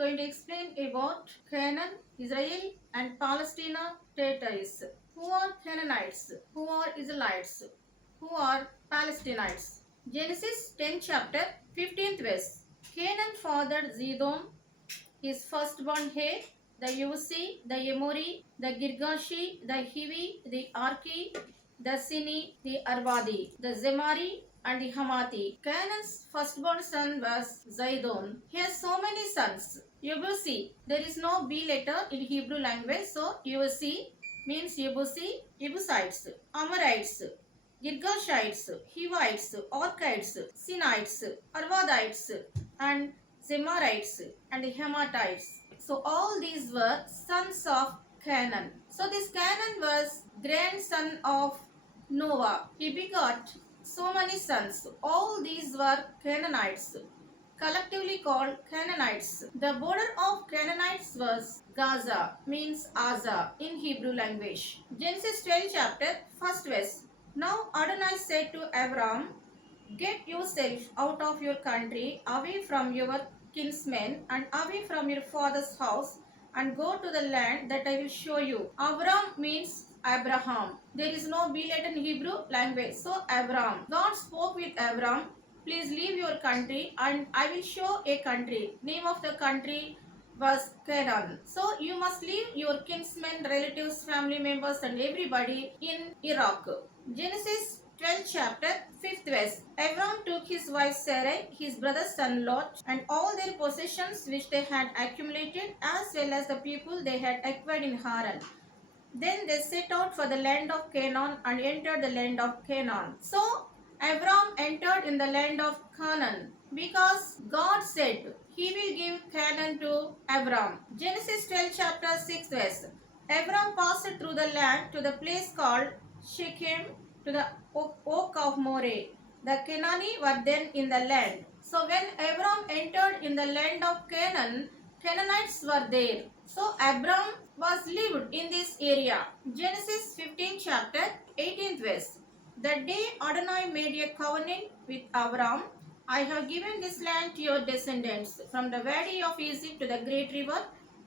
going to explain about Canaan, Israel and Palestine territories. Who are Canaanites? Who are Israelites? Who are Palestinites? Genesis 10 chapter 15th verse. Canaan fathered Zidon, his firstborn Hay, the Yebusi, the Emori, the Girgashi, the Hivi, the Arki, the Sini, the Arvadi, the Zemari, and the Hamathi. Canaan's firstborn son was Zidon. He has so many sons. Yebusi, there is no B letter in Hebrew language, so Yebusi means Yebusi, Jebusites, Amorites, Girgashites, Hivites, Orchites, Sinites, Arvadites, and Zemarites and Hamatites. So all these were sons of Canaan. So this Canaan was grandson of Noah. He begot so many sons. All these were Canaanites, collectively called Canaanites. The border of Canaanites was Gaza, means Aza in Hebrew language. Genesis 12 chapter 1st verse. Now Adonai said to Abram, get yourself out of your country, away from your kinsmen, and away from your father's house, and go to the land that I will show you. Abram means Abraham. There is no B letter in Hebrew language. So Abram. God spoke with Abram, please leave your country and I will show a country. Name of the country was Canaan. So you must leave your kinsmen, relatives, family members and everybody in Iraq. Genesis 12 chapter 5th verse. Abram took his wife Sarai, his brother's son Lot, and all their possessions which they had accumulated, as well as the people they had acquired in Haran. Then they set out for the land of Canaan and entered the land of Canaan. So Abram entered in the land of Canaan because God said he will give Canaan to Abram. Genesis 12 chapter 6 verse. Abram passed through the land to the place called Shechem, to the oak of Moreh. The Canaani were then in the land. So when Abram entered in the land of Canaan, Canaanites were there. So Abram was lived in this area. Genesis 15 chapter 18th verse. The day Adonai made a covenant with Abram, I have given this land to your descendants, from the valley of Egypt to the great river,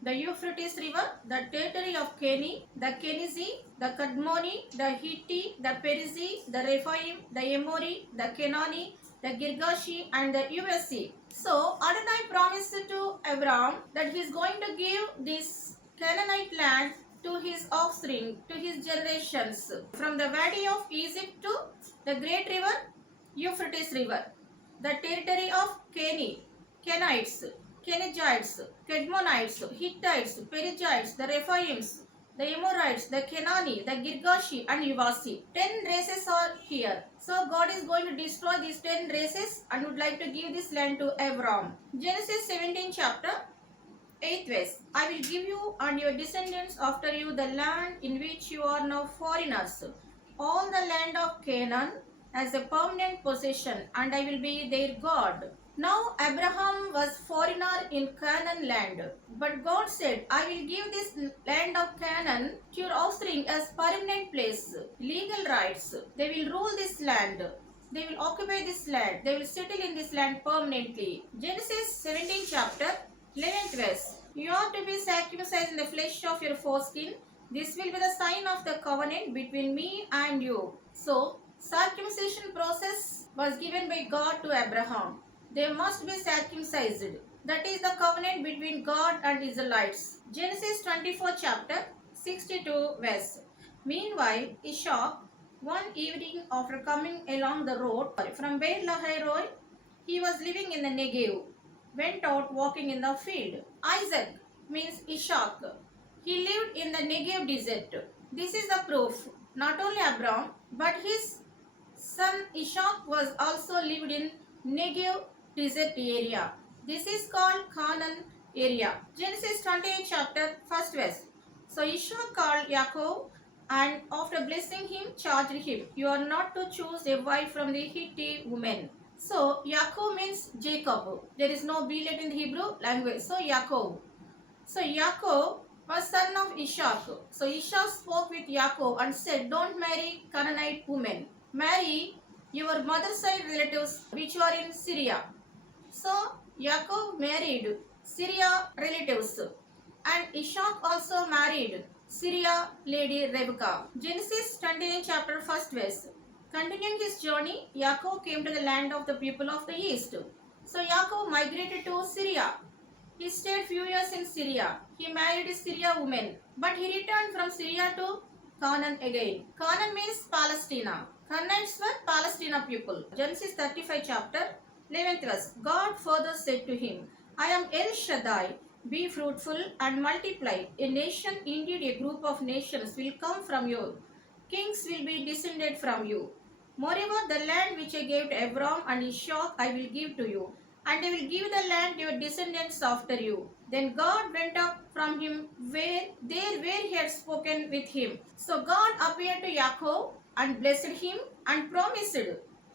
the Euphrates river, the territory of Keni, the Kenizi, the Kadmoni, the Hitti, the Perizi, the Rephaim, the Emori, the Kenani, the Girgashi, and the Uesi. So Adonai promised to Abram that he is going to give this Canaanite land to his offspring, to his generations, from the valley of Egypt to the great river, Euphrates river, the territory of Keni, Kenites, Kenizzites, Kedmonites, Hittites, Perizzites, the Rephaims, the Amorites, the Kenani, the Girgashi and Uvasi. 10 races are here. So God is going to destroy these 10 races and would like to give this land to Abram. Genesis 17 chapter 8th verse. I will give you and your descendants after you the land in which you are now foreigners, all the land of Canaan as a permanent possession, and I will be their God. Now Abraham was foreigner in Canaan land, but God said, I will give this land of Canaan to your offspring as permanent place, legal rights. They will rule this land. They will occupy this land. They will settle in this land permanently. Genesis 17 chapter 11th verse. You are to be circumcised in the flesh of your foreskin. This will be the sign of the covenant between me and you. So, circumcision process was given by God to Abraham. They must be circumcised. That is the covenant between God and Israelites. Genesis 24 chapter 62 verse. Meanwhile, Ishak, one evening after coming along the road from Beer Lahai Roy, he was living in the Negev, went out walking in the field. Isaac means Ishak. He lived in the Negev desert. This is the proof. Not only Abram, but his son Ishak was also lived in Negev desert area. This is called Canaan area. Genesis 28 chapter 1st verse. So Ishak called Yaakov and after blessing him charged him, you are not to choose a wife from the Hittite women. So Yaakov means Jacob. There is no B letter in the Hebrew language. So Yaakov. So Yaakov was son of Ishak. So Ishak spoke with Yaakov and said, don't marry Canaanite women. Marry your mother's side relatives which are in Syria. So Yaakov married Syria relatives. And Ishak also married Syria lady Rebecca. Genesis 29 chapter 1st verse. Continuing his journey, Yaakov came to the land of the people of the east. So Yaakov migrated to Syria. He stayed few years in Syria. He married a Syria woman, but he returned from Syria to Canaan again. Canaan means Palestina. Canaanites were Palestina people. Genesis 35 chapter 11th verse. God further said to him, I am El Shaddai. Be fruitful and multiply. A nation, indeed a group of nations, will come from you. Kings will be descended from you. Moreover, the land which I gave to Abram and Ishak I will give to you, and I will give the land to your descendants after you. Then God went up from him where he had spoken with him. So God appeared to Yaakov and blessed him and promised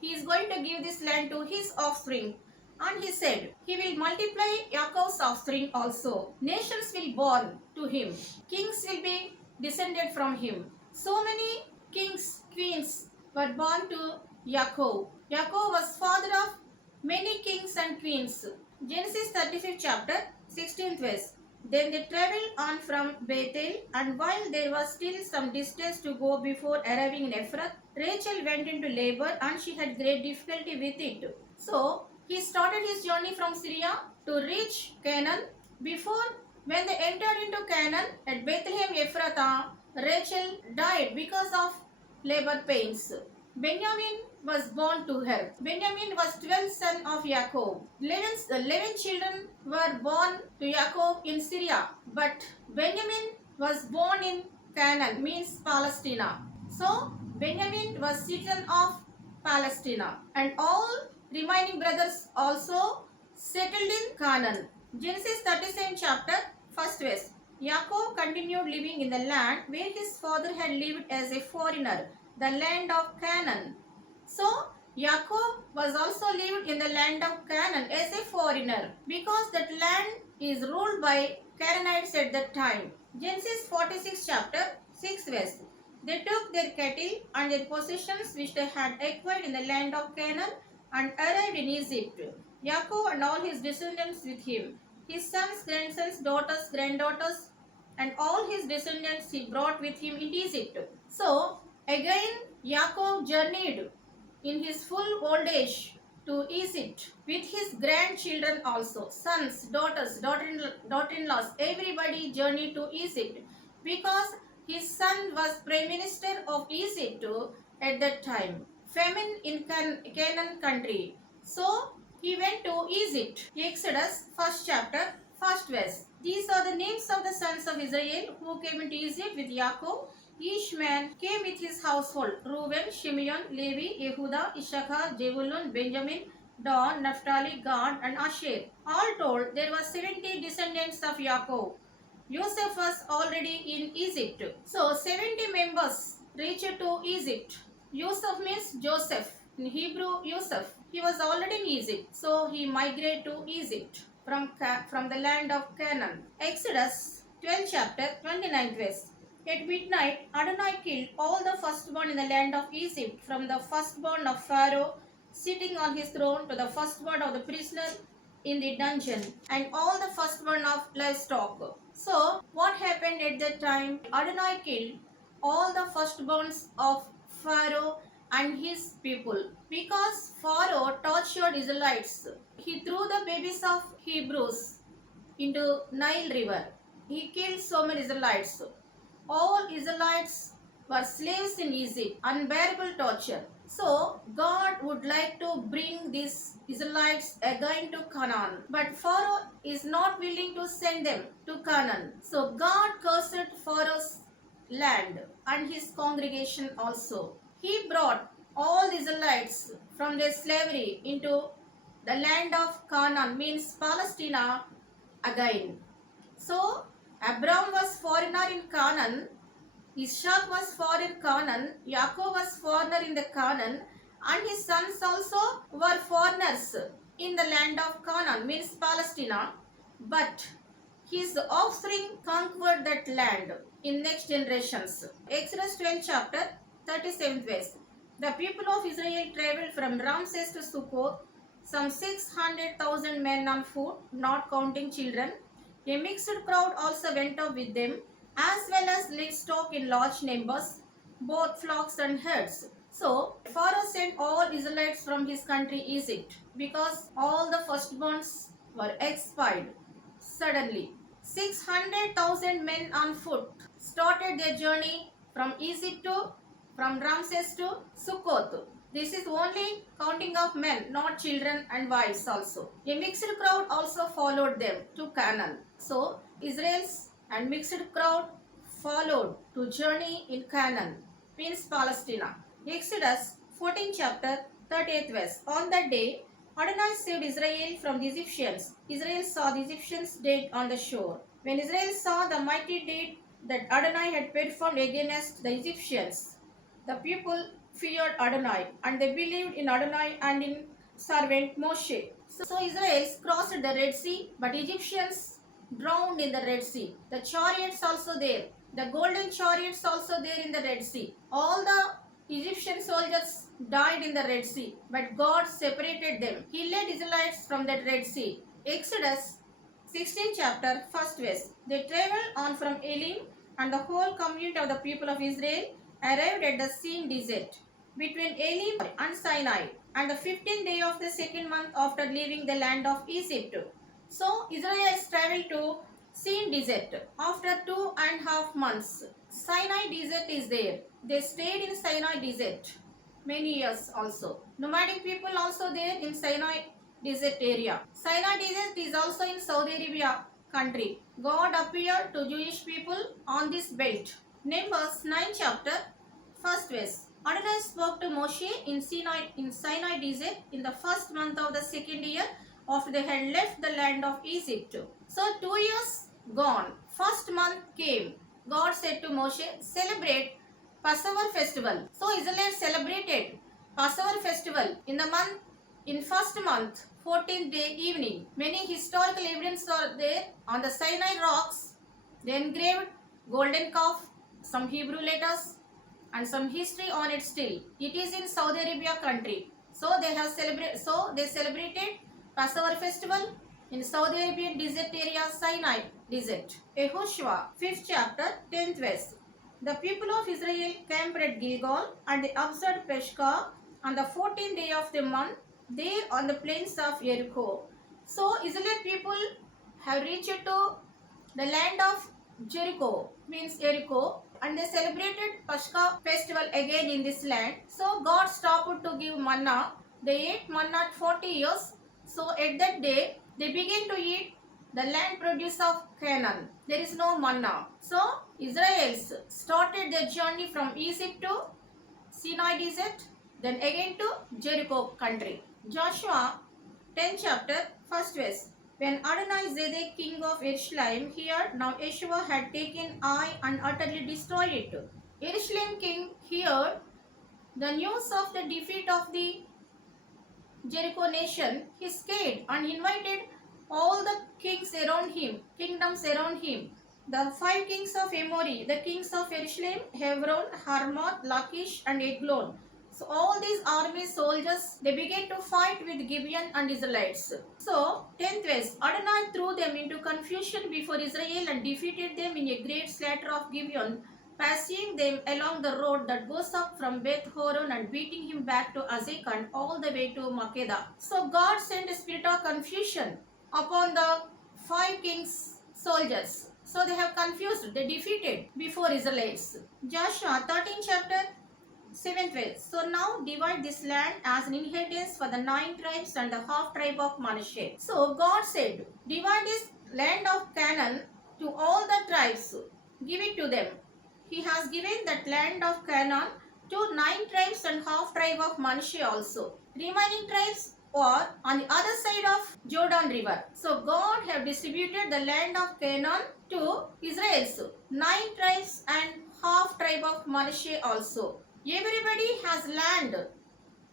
he is going to give this land to his offspring. And he said, he will multiply Yaakov's offspring also. Nations will born to him. Kings will be descended from him. So many kings, queens were born to Yaakov. Yaakov was father of many kings and queens. Genesis 35th chapter 16th verse. Then they traveled on from Bethel, and while there was still some distance to go before arriving in Ephrath, Rachel went into labor and she had great difficulty with it. So he started his journey from Syria to reach Canaan. Before, when they entered into Canaan at Bethlehem Ephrathah, Rachel died because of labor pains. Benjamin was born to her. Benjamin was 12th son of Yaakov. 11 children were born to Yaakov in Syria, but Benjamin was born in Canaan, means Palestina. So Benjamin was citizen of Palestina, and all remaining brothers also settled in Canaan. Genesis 37 chapter 1st verse. Yaakov continued living in the land where his father had lived as a foreigner, the land of Canaan. So Yaakov was also lived in the land of Canaan as a foreigner, because that land is ruled by Canaanites at that time. Genesis 46 chapter 6 verse. They took their cattle and their possessions which they had acquired in the land of Canaan and arrived in Egypt. Yaakov and all his descendants with him, his sons, grandsons, daughters, granddaughters, and all his descendants he brought with him in Egypt. So again Yaakov journeyed in his full old age to Egypt with his grandchildren also, sons, daughters, daughter-in-laws, everybody journeyed to Egypt, because his son was prime minister of Egypt at that time. Famine in Canaan country. So he went to Egypt. Exodus 1st chapter 1st verse. These are the names of the sons of Israel who came into Egypt with Yaakov. Each man came with his household: Reuben, Shimeon, Levi, Yehuda, Issachar, Zebulun, Benjamin, Dan, Naphtali, Gad, and Asher. All told, there were 70 descendants of Yaakov. Joseph was already in Egypt. So 70 members reached to Egypt. Yusuf means Joseph. In Hebrew, Yusuf. He was already in Egypt. So he migrated to Egypt from the land of Canaan. Exodus 12 chapter 29th verse. At midnight, Adonai killed all the firstborn in the land of Egypt, from the firstborn of Pharaoh sitting on his throne to the firstborn of the prisoner in the dungeon, and all the firstborn of livestock. So, what happened at that time? Adonai killed all the firstborns of Pharaoh and his people, because Pharaoh tortured Israelites. He threw the babies of Hebrews into Nile River. He killed so many Israelites. All Israelites were slaves in Egypt, unbearable torture. So God would like to bring these Israelites again to Canaan, but Pharaoh is not willing to send them to Canaan. So God cursed Pharaoh's land and his congregation also. He brought all the Israelites from their slavery into the land of Canaan, means Palestina, again. So Abram was foreigner in Canaan, Ishak was foreigner in Canaan, Yaakov was foreigner in the Canaan, and his sons also were foreigners in the land of Canaan, means Palestina. But his offspring conquered that land in next generations. Exodus 12 chapter 37th verse. The people of Israel traveled from Ramses to Succoth, some 600,000 men on foot, not counting children. A mixed crowd also went up with them, as well as livestock in large numbers, both flocks and herds. So Pharaoh sent all Israelites from his country Egypt, because all the firstborns were expired. Suddenly, 600,000 men on foot started their journey from Ramses to Sukkoth. This is only counting of men, not children and wives also. A mixed crowd also followed them to Canaan. So Israel's and mixed crowd followed to journey in Canaan, means Palestine. Exodus 14 chapter 38th verse. On that day, Adonai saved Israel from the Egyptians. Israel saw the Egyptians dead on the shore. When Israel saw the mighty deed that Adonai had performed against the Egyptians, the people feared Adonai, and they believed in Adonai and in servant Moshe. So Israel crossed the Red Sea, but Egyptians drowned in the Red Sea. The chariots also there. The golden chariots also there in the Red Sea. All the Egyptian soldiers died in the Red Sea, but God separated them. He led Israelites from that Red Sea. Exodus 16 chapter 1st verse. They traveled on from Elim, and the whole community of the people of Israel arrived at the Sin desert between Elim and Sinai, and the 15th day of the second month after leaving the land of Egypt. So Israelites traveled to Sin desert after 2.5 months. Sinai desert is there. They stayed in Sinai desert many years also. Nomadic people also there in Sinai desert area. Sinai desert is also in Saudi Arabia country. God appeared to Jewish people on this belt. Numbers 9 chapter 1st verse. Adonai spoke to Moshe in Sinai desert in the first month of the second year after they had left the land of Egypt. So 2 years gone. First month came. God said to Moshe, celebrate Passover festival. So Israelites celebrated Passover festival in first month, 14th day evening. Many historical evidence are there on the Sinai rocks. They engraved golden calf, some Hebrew letters, and some history on it still. It is in Saudi Arabia country. So they celebrated Passover festival in Saudi Arabian desert area, Sinai desert. Yehoshua 5th chapter 10th verse. The people of Israel camped at Gilgal, and they observed Pesach on the 14th day of the month there on the plains of Jericho. So Israel people have reached to the land of Jericho, means Jericho, and they celebrated Pascha festival again in this land. So God stopped to give manna. They ate manna 40 years. So at that day, they began to eat the land produce of Canaan. There is no manna. So Israelites started their journey from Egypt to Sinai desert, then again to Jericho country. Joshua 10 chapter 1st verse. When Adonai-Zedek king of Jerusalem heard now Yeshua had taken Ai and utterly destroyed it. Jerusalem king heard the news of the defeat of the Jericho nation. He scared and invited all the kingdoms around him. The 5 kings of Amori, the kings of Jerusalem, Hebron, Harmath, Lachish and Eglon. So all these army soldiers, they began to fight with Gibeon and Israelites. So 10th verse, Adonai threw them into confusion before Israel and defeated them in a great slaughter of Gibeon, passing them along the road that goes up from Beth Horon and beating him back to Azekan all the way to Makeda. So God sent a spirit of confusion upon the 5 kings soldiers. So they have confused, they defeated before Israelites. Joshua 13 chapter 7th verse. So now divide this land as an inheritance for the 9 tribes and the half tribe of Manasseh. So God said, divide this land of Canaan to all the tribes, give it to them. He has given that land of Canaan to 9 tribes and half tribe of Manasseh also. Remaining tribes are on the other side of Jordan river. So God have distributed the land of Canaan to Israel's 9 tribes and half tribe of Manasseh also. Everybody has land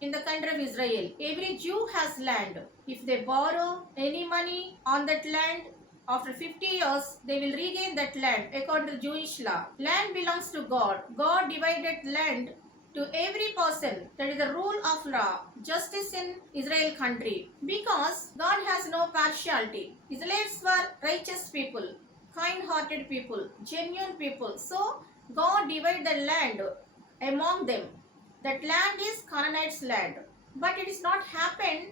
in the country of Israel. Every Jew has land. If they borrow any money on that land, after 50 years, they will regain that land according to Jewish law. Land belongs to God. God divided land to every person. That is the rule of law, justice in Israel country. Because God has no partiality. Israelites were righteous people, kind-hearted people, genuine people. So God divided the land among them. That land is Canaanites' land. But it is not happened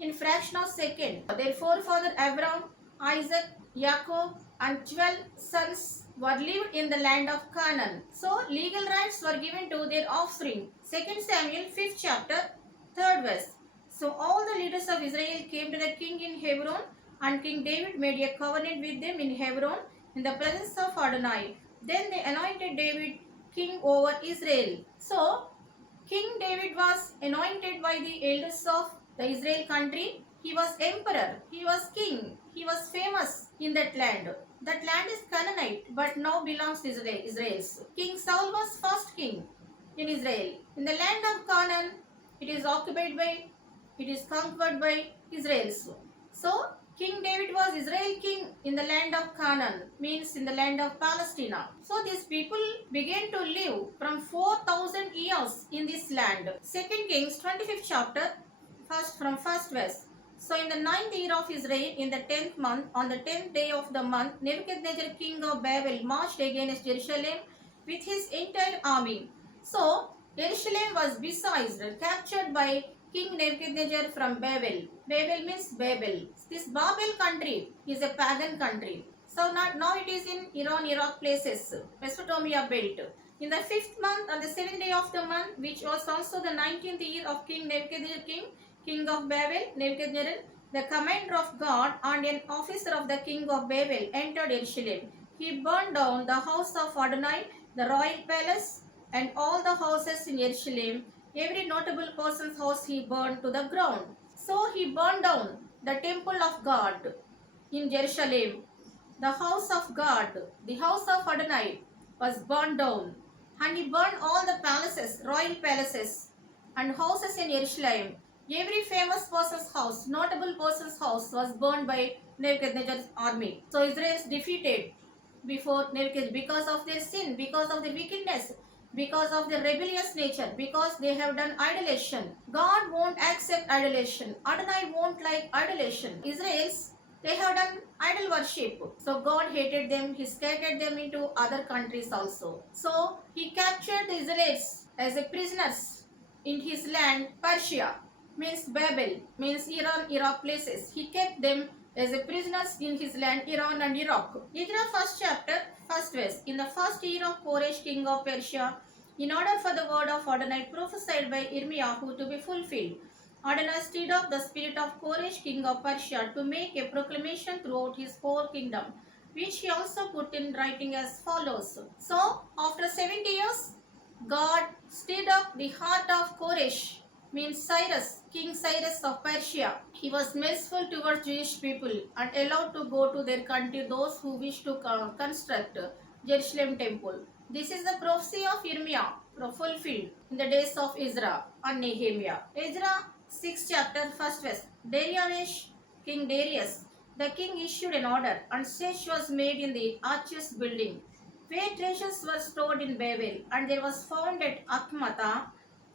in fraction of second. Their forefather Abraham, Isaac, Jacob and 12 sons were lived in the land of Canaan. So legal rights were given to their offspring. 2 Samuel 5th chapter 3rd verse. So all the leaders of Israel came to the king in Hebron, and King David made a covenant with them in Hebron in the presence of Adonai. Then they anointed David king over Israel. So King David was anointed by the elders of the Israel country. He was emperor, he was king, he was famous in that land. That land is Canaanite, but now belongs to Israel's. King Saul was first king in Israel. In the land of Canaan, it is occupied by, it is conquered by Israel's. So King David was Israel king in the land of Canaan, means in the land of Palestine. So these people began to live from 4,000 years in this land. 2 Kings 25th chapter, first verse. So in the 9th year of Israel, in the 10th month, on the 10th day of the month, Nebuchadnezzar king of Babel marched against Jerusalem with his entire army. So Jerusalem was besieged, captured by King Nebuchadnezzar from Babel. Babel means Babel. This Babel country is a pagan country. So now it is in Iran, Iraq places, Mesopotamia belt. In the 5th month, on the 7th day of the month, which was also the 19th year of King Nebuchadnezzar king of Babel, Nebuchadnezzar, the commander of guard and an officer of the king of Babel entered Jerusalem. He burned down the house of Adonai, the royal palace, and all the houses in Jerusalem. Every notable person's house he burned to the ground. So he burned down the temple of God in Jerusalem. The house of God, the house of Adonai, was burned down. And he burned all the palaces, royal palaces and houses in Jerusalem. Every famous person's house, notable person's house was burned by Nebuchadnezzar's army. So Israel is defeated before Nebuchadnezzar because of their sin, because of their wickedness, because of their rebellious nature, because they have done idolation. God won't accept idolation. Adonai won't like idolation. Israel's, they have done idol worship. So God hated them. He scattered them into other countries also. So he captured the Israelites as a prisoners in his land, Persia, means Babel, means Iran, Iraq places. He kept them as a prisoners in his land, Iran and Iraq. Ezra 1st chapter, 1st verse. In the first year of Koresh, king of Persia, in order for the word of Adonai prophesied by Irmiyahu to be fulfilled, Adonai stirred up the spirit of Koresh, king of Persia, to make a proclamation throughout his whole kingdom, which he also put in writing as follows. So, after 70 years, God stirred up the heart of Koresh, means Cyrus, King Cyrus of Persia. He was merciful towards Jewish people and allowed to go to their country those who wish to construct Jerusalem temple. This is the prophecy of Irmiah fulfilled in the days of Ezra and Nehemiah. Ezra 6th chapter 1st verse. Darius, King Darius, the king issued an order, and search was made in the arches building, where treasures were stored in Babel, and there was found at Akhmata,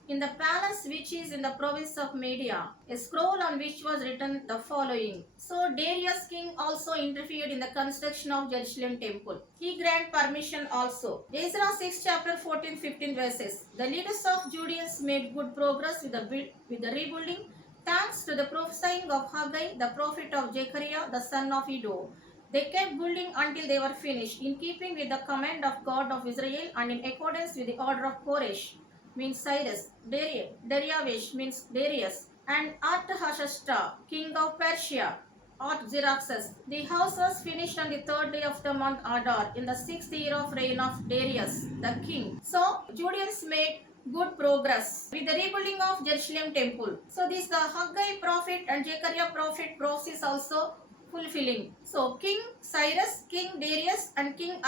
in the palace which is in the province of Media, a scroll on which was written the following. So Darius king also interfered in the construction of Jerusalem temple. He granted permission also. Ezra 6 chapter 14-15 verses. The leaders of Judeans made good progress with the rebuilding, thanks to the prophesying of Haggai, the prophet of Zechariah, the son of Iddo. They kept building until they were finished, in keeping with the command of God of Israel and in accordance with the order of Koresh, means Cyrus, Darius means Darius, and Artahshasta, king of Persia, Artaxerxes. The house was finished on the 3rd day of the month Adar, in the 6th year of reign of Darius, the king. So, Judeans made good progress with the rebuilding of Jerusalem temple. So, this the Haggai prophet and Zechariah prophet prophecies also fulfilling. So, King Cyrus, King Darius, and King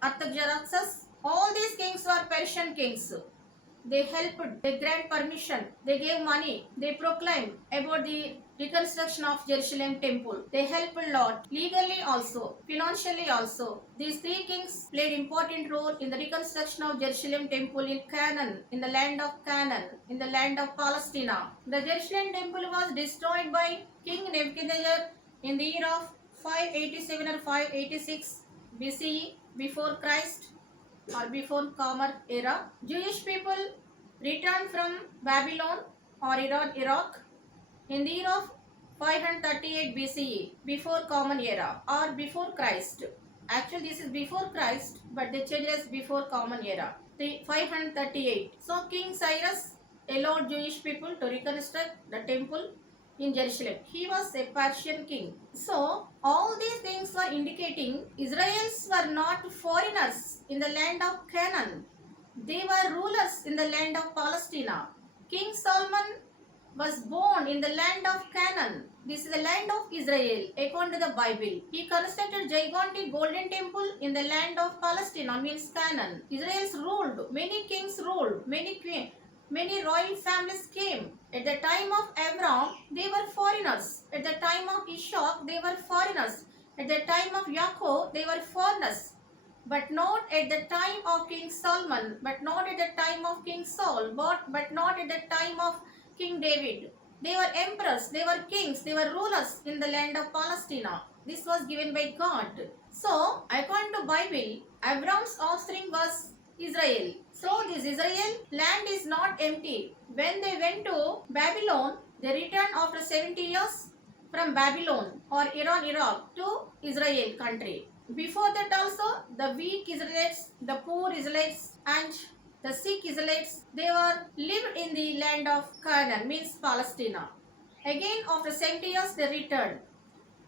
Artaxerxes, all these kings were Persian kings. They helped, they granted permission, they gave money, they proclaimed about the reconstruction of Jerusalem temple. They helped a lot, legally also, financially also. These three kings played important role in the reconstruction of Jerusalem temple in Canaan, in the land of Canaan, in the land of Palestine. The Jerusalem temple was destroyed by King Nebuchadnezzar in the year of 587 or 586 BCE, before Christ or before Common Era. Jewish people returned from Babylon or Iraq in the year of 538 BCE, before Common Era or before Christ. Actually, this is before Christ, but they changed as before Common Era. 538. So, King Cyrus allowed Jewish people to reconstruct the temple in Jerusalem. He was a Persian king. So, all these things were indicating Israelites were not foreigners in the land of Canaan. They were rulers in the land of Palestine. King Solomon was born in the land of Canaan. This is the land of Israel, according to the Bible. He constructed gigantic golden temple in the land of Palestine, means Canaan. Israel's ruled, many kings ruled, many royal families came. At the time of Abraham, they were foreigners. At the time of Ishaq, they were foreigners. At the time of Yaakov, they were foreigners. But not at the time of King Solomon, but not at the time of King Saul, but not at the time of King David. They were emperors, they were kings, they were rulers in the land of Palestine. This was given by God. So, according to Bible, Abraham's offspring was Israel. So, this Israel land is not empty. When they went to Babylon, they returned after 70 years from Babylon or Iran, Iraq to Israel country. Before that also, the weak Israelites, the poor Israelites and the sick Israelites, they were lived in the land of Canaan, means Palestine. Again, after 70 years, they returned.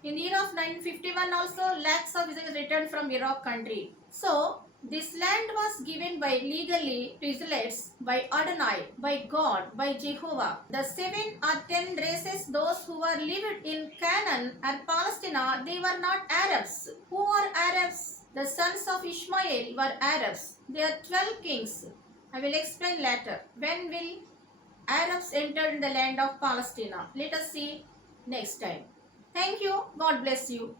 In the year of 951 also, lakhs of Israelites returned from Iraq country. So, this land was given by legally to Israelites by Adonai, by God, by Jehovah. The 7 or 10 races, those who were lived in Canaan and Palestine, they were not Arabs. Who are Arabs? The sons of Ishmael were Arabs. They are 12 kings. I will explain later. When will Arabs enter in the land of Palestine? Let us see next time. Thank you. God bless you.